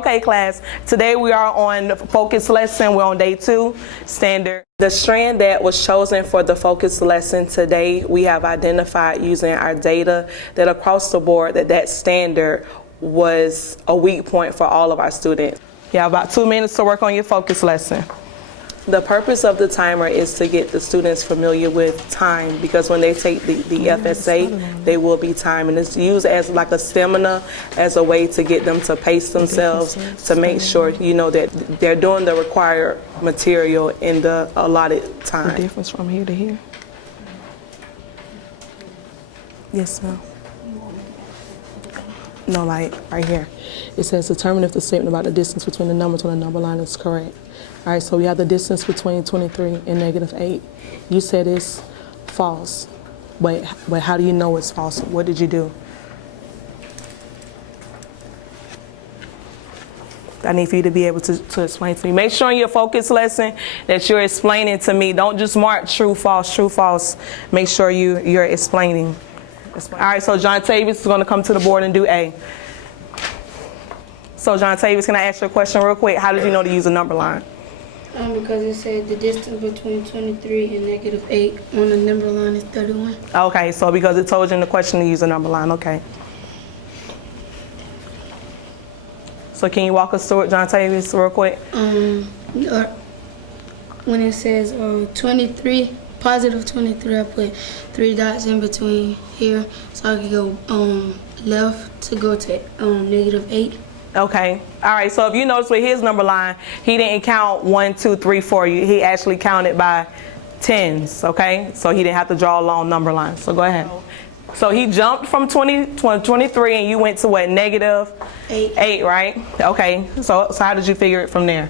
Okay, class. Today we are on focus lesson. We're on day 2, standard. The strand that was chosen for the focus lesson today, we have identified using our data that across the board that standard was a weak point for all of our students. You have about 2 minutes to work on your focus lesson. The purpose of the timer is to get the students familiar with time, because when they take the FSA, they will be timed. And it's used as like a stamina, as a way to get them to pace themselves, to make sure, you know, that they're doing the required material in the allotted time. The difference from here to here? Yes, ma'am. No, like right here. It says determine if the statement about the distance between the numbers on the number line is correct. All right, so we have the distance between 23 and -8. You said it's false. But how do you know it's false? What did you do? I need for you to be able to explain to me. Make sure in your focus lesson that you're explaining to me. Don't just mark true, false. Make sure you're explaining. All right, so John Tavis is going to come to the board and do A. So John Tavis, can I ask you a question real quick? How did you know to use a number line? Because it said the distance between 23 and -8 on the number line is 31. Okay, so because it told you in the question to use a number line, okay. So can you walk us through it, John Tavis, real quick? When it says 23, positive 23, I put 3 dots in between here, so I can go left to go to -8. Okay. All right. So if you notice with his number line, he didn't count 1, 2, 3, 4. He actually counted by tens. Okay. So he didn't have to draw a long number line. So go ahead. So he jumped from 23 and you went to what? -8, right? Okay. So how did you figure it from there?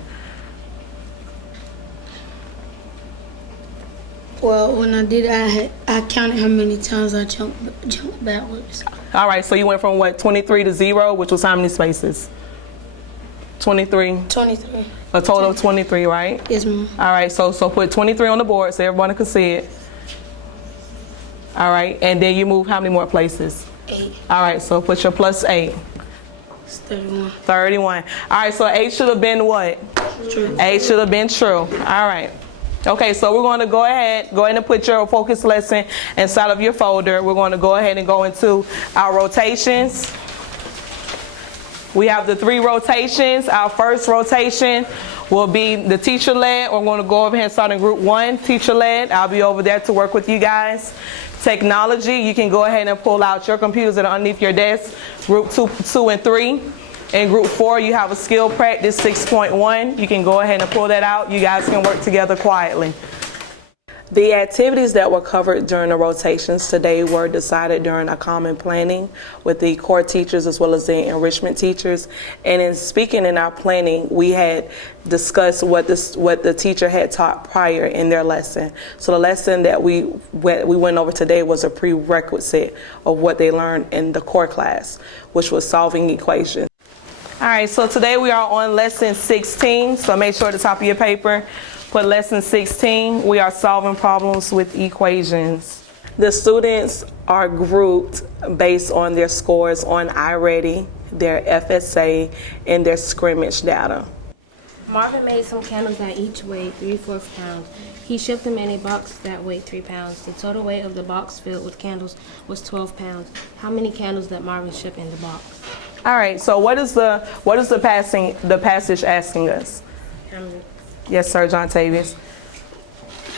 Well, when I did, I counted how many times I jumped backwards. All right, so you went from what, 23 to 0, which was how many spaces? 23? 23. A total of 23, right? Yes, ma'am. All right, so put 23 on the board so everyone can see it. All right, and then you move how many more places? 8. All right, so put your +8. It's 31. 31. All right, so 8 should have been what? True. 8 should have been true. All right. Okay, so we're going to go ahead and put your focus lesson inside of your folder. We're going to go ahead and go into our rotations. We have the 3 rotations. Our first rotation will be the teacher-led. We're going to go over here and start in group 1, teacher-led. I'll be over there to work with you guys. Technology, you can go ahead and pull out your computers that are underneath your desk. Group 2 and 3. In group 4, you have a skill practice 6.1. You can go ahead and pull that out. You guys can work together quietly. The activities that were covered during the rotations today were decided during a common planning with the core teachers as well as the enrichment teachers. And in speaking in our planning, we had discussed what the teacher had taught prior in their lesson. So the lesson that we went over today was a prerequisite of what they learned in the core class, which was solving equations. All right, so today we are on lesson 16, so make sure at the top of your paper, put lesson 16. We are solving problems with equations. The students are grouped based on their scores on iReady, their FSA, and their scrimmage data. Marvin made some candles that each weighed 3/4 pounds. He shipped them in a box that weighed 3 pounds. The total weight of the box filled with candles was 12 pounds. How many candles did Marvin ship in the box? All right, so what is the passage asking us? Yes, sir, John Tavis.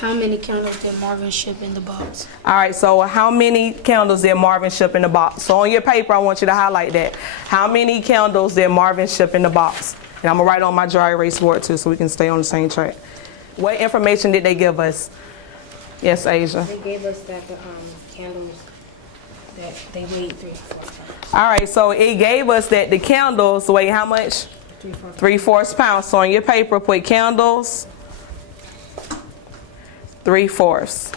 How many candles did Marvin ship in the box? All right, so how many candles did Marvin ship in the box? So on your paper, I want you to highlight that. How many candles did Marvin ship in the box? And I'm gonna write on my dry erase board too so we can stay on the same track. What information did they give us? Yes, Asia. They gave us that the candles, that they weighed 3/4 pounds. All right, so it gave us that the candles weigh how much? 3/4 pounds. So on your paper, put candles 3/4.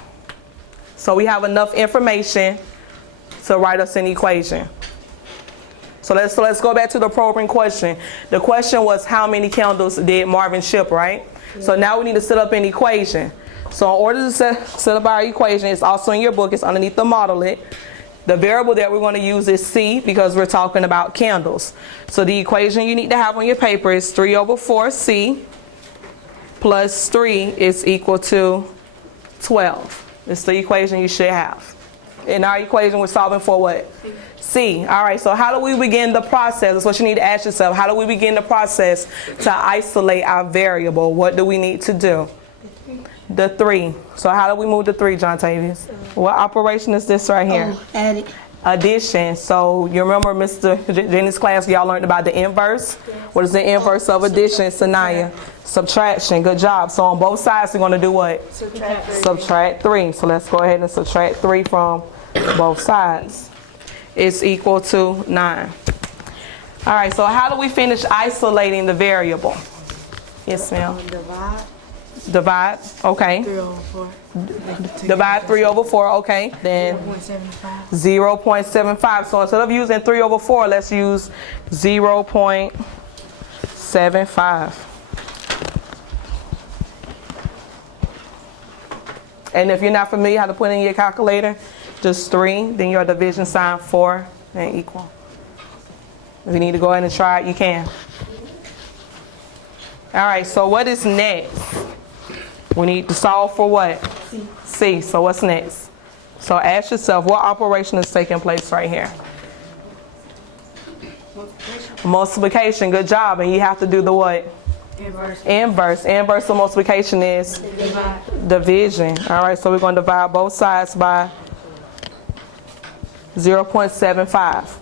So we have enough information to write us an equation. So let's go back to the probing question. The question was how many candles did Marvin ship, right? Yeah. So now we need to set up an equation. So in order to set up our equation, it's also in your book. It's underneath the model it. The variable that we're going to use is C because we're talking about candles. So the equation you need to have on your paper is 3 over 4C plus 3 is equal to 12. It's the equation you should have. In our equation, we're solving for what? C. All right, so how do we begin the process? That's what you need to ask yourself. How do we begin the process to isolate our variable? What do we need to do? The 3. So how do we move the 3, John Tavius? What operation is this right here? Oh, add it. Addition. So you remember Mr. Jenny's class, y'all learned about the inverse? What is the inverse of addition, Sanaya? Subtraction. Good job. So on both sides, we're going to do what? Subtract 3. So let's go ahead and subtract 3 from both sides. It's equal to 9. All right, so how do we finish isolating the variable? Yes, ma'am. Divide, okay. 3 over 4. Divide 3 over 4, okay. Then 0.75. So instead of using 3 over 4, let's use 0.75. And if you're not familiar how to put in your calculator, just 3, then your division sign 4, and equal. If you need to go ahead and try it, you can. All right, so what is next? We need to solve for what? C. So what's next? So ask yourself, what operation is taking place right here? Multiplication. Good job. And you have to do the what? Inverse. Inverse of multiplication is division. All right, so we're going to divide both sides by 0.75.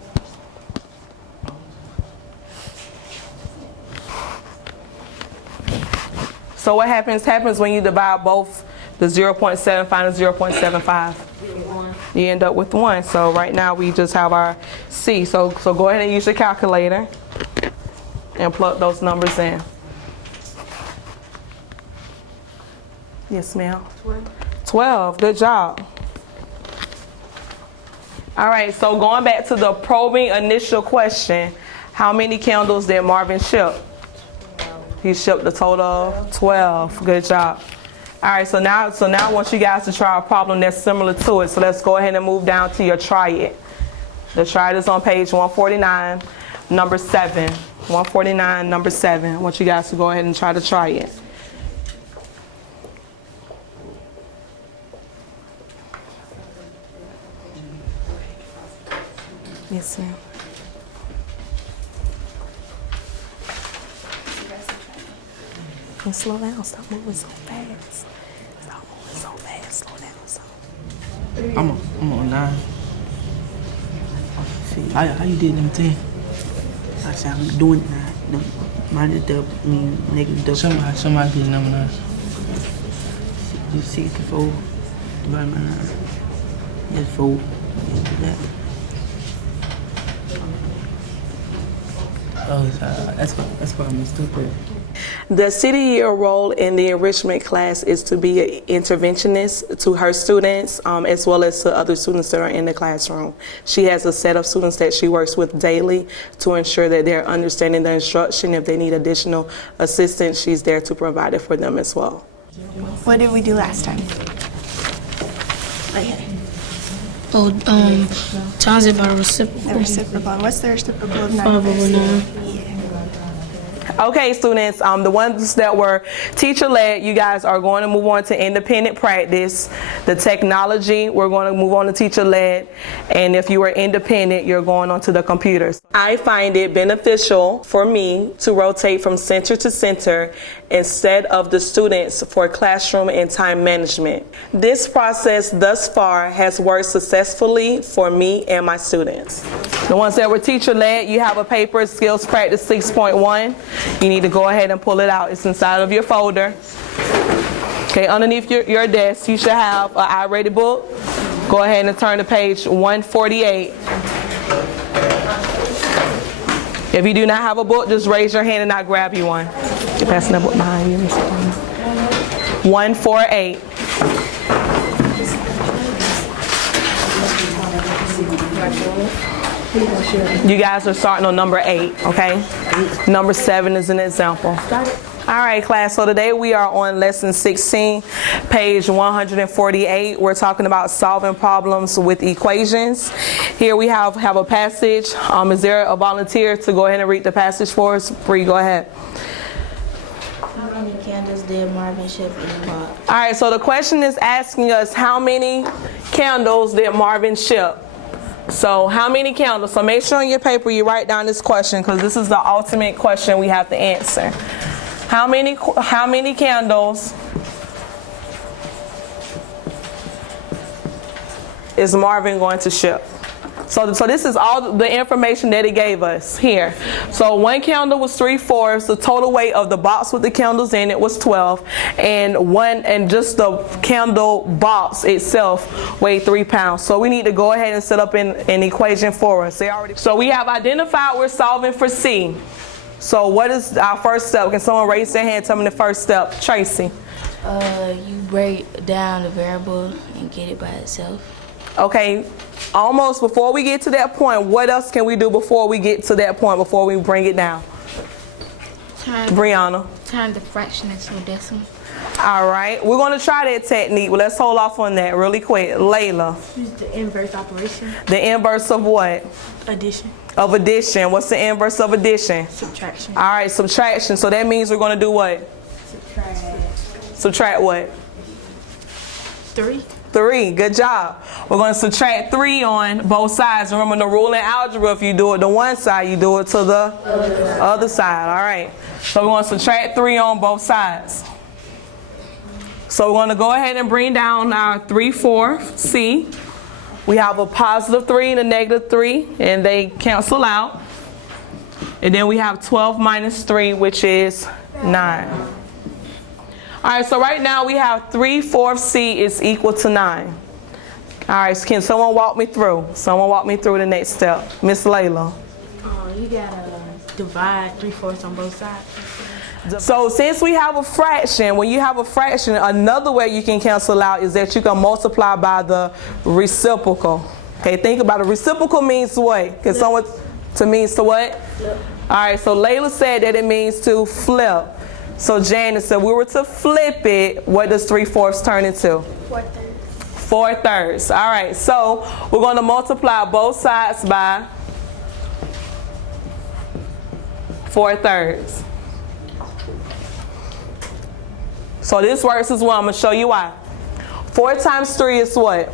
So what happens when you divide both the 0.75 and 0.75? You end up with 1. So right now we just have our C. So go ahead and use your calculator and plug those numbers in. Yes, ma'am. 12. Good job. All right, so going back to the probing initial question, how many candles did Marvin ship? He shipped a total of 12. Good job. All right, so now I want you guys to try a problem that's similar to it. So let's go ahead and move down to your try it. The try it is on page 149, number 7. 149, number 7. I want you guys to go ahead and try it. Yes, ma'am. And slow down. Stop moving so fast. Slow down. I'm on 9. How you did them 10? I said I'm doing that. Mine is the negative double. Somebody did number 9. You 64 divided by 9. That's 4. That. Oh, that's what I messed up at. The city year role in the enrichment class is to be an interventionist to her students as well as to other students that are in the classroom. She has a set of students that she works with daily to ensure that they're understanding the instruction. If they need additional assistance, she's there to provide it for them as well. What did we do last time? Okay. Oh, times it by reciprocal. The reciprocal. What's the reciprocal of 9? 5 over 9. Okay, students, the ones that were teacher-led, you guys are going to move on to independent practice. The technology, we're going to move on to teacher-led. And if you are independent, you're going on to the computers. I find it beneficial for me to rotate from center to center instead of the students for classroom and time management. This process thus far has worked successfully for me and my students. The ones that were teacher-led, you have a paper, Skills Practice 6.1. You need to go ahead and pull it out. It's inside of your folder. Okay, underneath your desk, you should have an I-rated book. Go ahead and turn to page 148. If you do not have a book, just raise your hand and I'll grab you one. You're passing that book behind you, Mr. 148. You guys are starting on number 8, okay? Number 7 is an example. All right, class, so today we are on lesson 16, page 148. We're talking about solving problems with equations. Here we have a passage. Is there a volunteer to go ahead and read the passage for us? Bree, go ahead. How many candles did Marvin ship in the box? All right, so the question is asking us how many candles did Marvin ship? So how many candles? So make sure on your paper you write down this question because this is the ultimate question we have to answer. How many candles is Marvin going to ship? So this is all the information that it gave us here. So one candle was 3/4. The total weight of the box with the candles in it was 12, and just the candle box itself weighed 3 pounds. So we need to go ahead and set up an equation for us. So we have identified we're solving for C. So what is our first step? Can someone raise their hand? Tell me the first step. Tracy. You break down the variable and get it by itself. Okay, almost before we get to that point, what else can we do before we get to that point, before we bring it down? Brianna. Turn the fraction into a decimal. All right, we're going to try that technique, but let's hold off on that really quick. Layla. Use the inverse operation. The inverse of what? Addition. Of addition. What's the inverse of addition? Subtraction. All right, subtraction. So that means we're going to do what? Subtract what? 3. 3. Good job. We're going to subtract 3 on both sides. Remember the rule in algebra, if you do it to one side, you do it to the other side. All right. So we're going to subtract 3 on both sides. So we're going to go ahead and bring down our 3/4 C. We have a positive 3 and a negative 3, and they cancel out. And then we have 12 minus 3, which is 9. All right, so right now we have 3/4 C is equal to 9. All right, so can someone walk me through? Someone walk me through the next step. Miss Layla. You gotta divide 3/4 on both sides. So since we have a fraction, when you have a fraction, another way you can cancel out is that you can multiply by the reciprocal. Okay, think about it. Reciprocal means what? Can someone means to what? Flip. All right, so Layla said that it means to flip. So Janice said we were to flip it, what does 3/4 turn into? 4/3. 4/3. All right, so we're going to multiply both sides by 4/3. So this works as well. I'm going to show you why. 4 times 3 is what?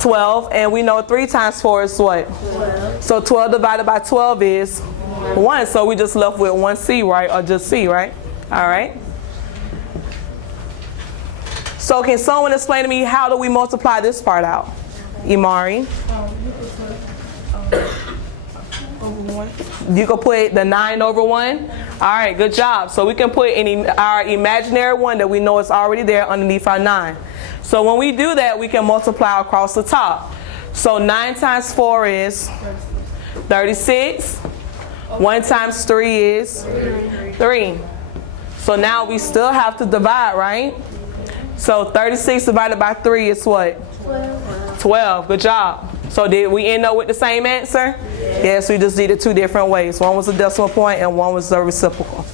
12. And we know 3 times 4 is what? 12. So 12 divided by 12 is 1. So we just left with 1C, right? Or just C, right? All right. So can someone explain to me how do we multiply this part out? Imari. You can put the 9 over 1. All right, good job. So we can put our imaginary 1 that we know is already there underneath our 9. So when we do that, we can multiply across the top. So 9 times 4 is 36. 1 times 3 is 3. So now we still have to divide, right? So 36 divided by 3 is what? 12. Good job. So did we end up with the same answer? Yes, we just did it 2 different ways. One was a decimal point and one was the reciprocal.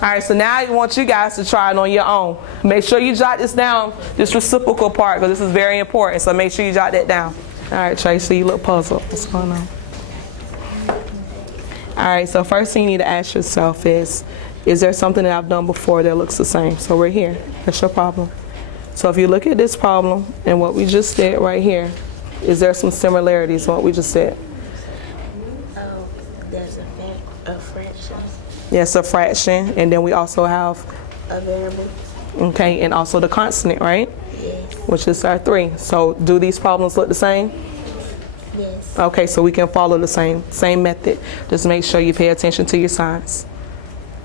All right, so now I want you guys to try it on your own. Make sure you jot this down, this reciprocal part, because this is very important. So make sure you jot that down. All right, Tracy, you look puzzled. What's going on? All right, so first thing you need to ask yourself is there something that I've done before that looks the same? So we're here. That's your problem. So if you look at this problem and what we just did right here, is there some similarities in what we just said? There's a fraction. Yes, a fraction. And then we also have A variable. okay, and also the constant, right? Yes. Which is our 3. So do these problems look the same? Yes. Okay, so we can follow the same method. Just make sure you pay attention to your signs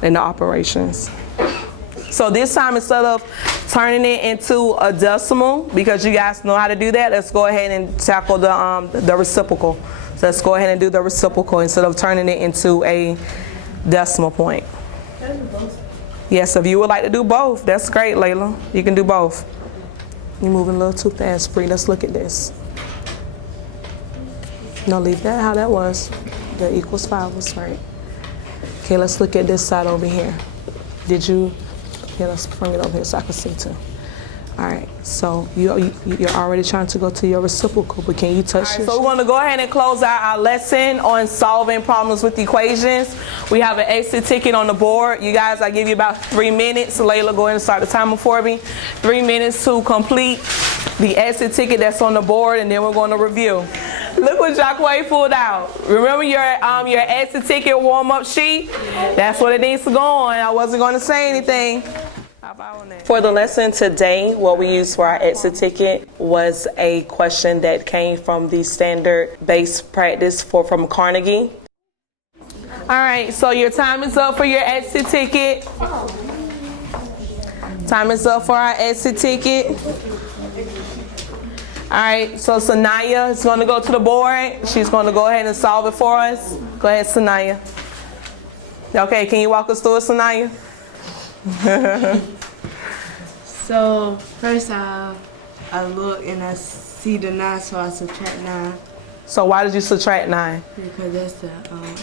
and the operations. So this time, instead of turning it into a decimal, because you guys know how to do that, let's go ahead and tackle the reciprocal. So let's go ahead and do the reciprocal instead of turning it into a decimal point. Yes, if you would like to do both, that's great, Layla. You can do both. You're moving a little too fast, Bree. Let's look at this. No, leave that how that was. The equals 5 was right. Okay, let's look at this side over here. Did you? Yeah, let's bring it over here so I can see too. All right, so you're already trying to go to your reciprocal, but can you touch this? So we're going to go ahead and close out our lesson on solving problems with equations. We have an exit ticket on the board. You guys, I give you about 3 minutes. Layla, go ahead and start the timer for me. 3 minutes to complete the exit ticket that's on the board, and then we're going to review. Look what Jacquay pulled out. Remember your exit ticket warm-up sheet? That's what it needs to go on. I wasn't going to say anything. For the lesson today, what we used for our exit ticket was a question that came from the standard-based practice from Carnegie. All right, so your time is up for your exit ticket. Time is up for our exit ticket. All right, so Sanaya is going to go to the board. She's going to go ahead and solve it for us. Go ahead, Sanaya. Okay, can you walk us through it, Sanaya? So first I look and I see the 9, so I subtract 9 So why did you subtract 9? because that's the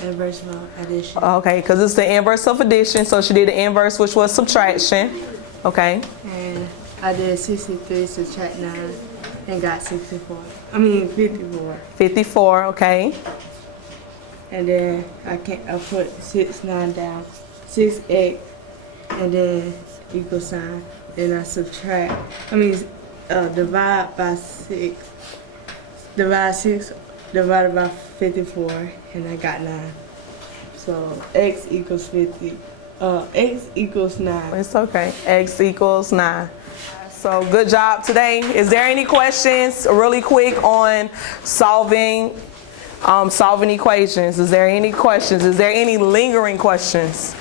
inverse of addition. Okay, because it's the inverse of addition, so she did the inverse, which was subtraction. Okay. And I did 63 subtract 9 and got 54. 54, okay. And then I put 6, 9 down, 6x, and then equal sign. Then I divide by 6. Divide 6 divided by 54, and I got 9. So x equals 50. X equals 9. It's okay. X equals 9. So good job today. Is there any questions really quick on solving equations? Is there any questions? Is there any lingering questions?